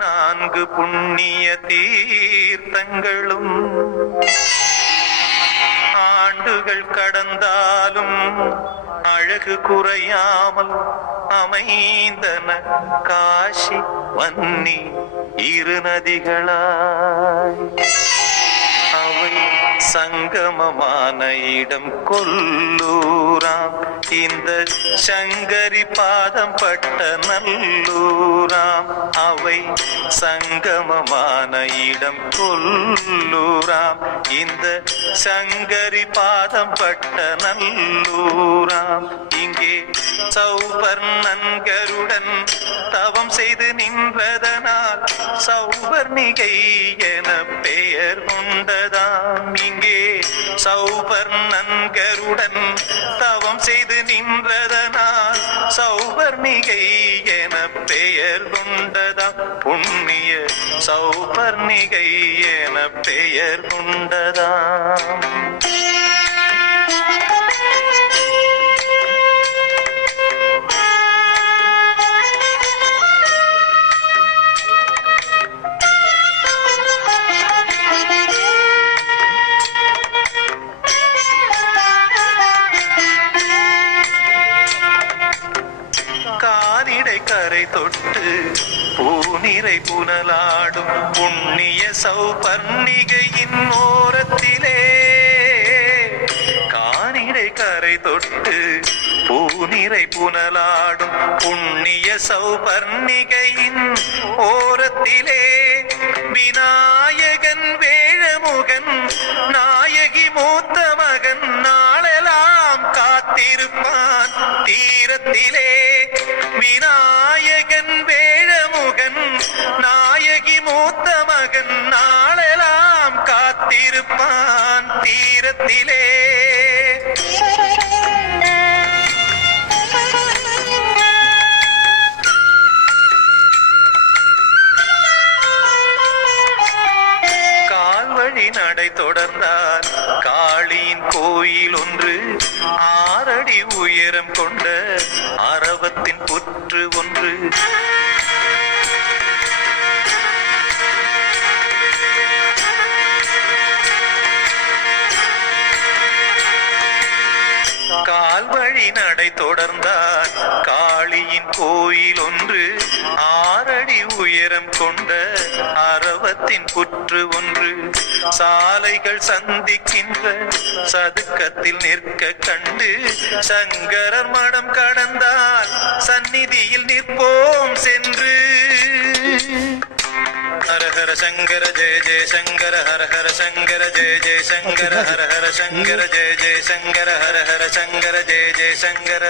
நான்கு புண்ணிய தீர்த்தங்களும் ஆண்டுகள் கடந்தாலும் அழகு குறையாமல் அமைந்தன காஷி வன்னி இரு நதிகளாய். அவை சங்கமமான இடம் கொல்லூராம், இந்த சங்கரி பாதம் பட்ட நல்லூராம். அவை சங்கமமான இடம் கொல்லூராம், இந்த சங்கரி பாதம் பட்ட நல்லூராம். இங்கே சௌபர்ணன்கருடன் தவம் செய்து நின்றதனால் சௌபர்ணிகை என பெயர் கொண்டதாம். இங்கே சௌபர்ணன்கருடன் தவம் செய்து நின்றதனால் சௌபர்ணிகை என பெயர் கொண்டதாம். புண்ணிய சௌபர்ணிகை என பெயர் கொண்டதாம். கரை தொட்டு பூனிரை புனலாடும் புண்ணிய சௌபர்ணிகையின் ஓரத்திலே, கானிடை கரை தொட்டு பூனிரை புனலாடும் புண்ணிய சௌபர்ணிகையின் ஓரத்திலே, விநாயகன் வேழமுகன் நாயகி மூத்த மகன் நாளெல்லாம் காத்திருப்பான் தீரத்திலே. விநாயகன் வேழமுகன் நாயகி மூத்த மகன் நாளெல்லாம் காத்திருப்பான் தீரத்திலே. கால்வழி நடை தொடர்ந்தால் காளியின் கோயில் ஒன்று, 6 அடி உயரம் கொண்ட அரவத்தின் புற்று ஒன்று. கால்வழி நடை தொடர்ந்தால் காளியின் கோயில் ஒன்று, 6 அடி உயரம் கொண்ட அரவத்தின் புற்று ஒன்று. சாலைகள் சந்திக்கின்ற சதுக்கத்தில் நிற்க கண்டு சங்கரர் மடம் கடந்தால் சந்நிதியில் நிற்போம் சென்று. ஹர ஹர சங்கர ஜெய ஜெய சங்கர, ஹர ஹர சங்கர ஜெய ஜெய சங்கர, ஹர ஹர சங்கர ஜெய ஜெய சங்கர, ஹர ஹர சங்கர ஜெய ஜெய சங்கர.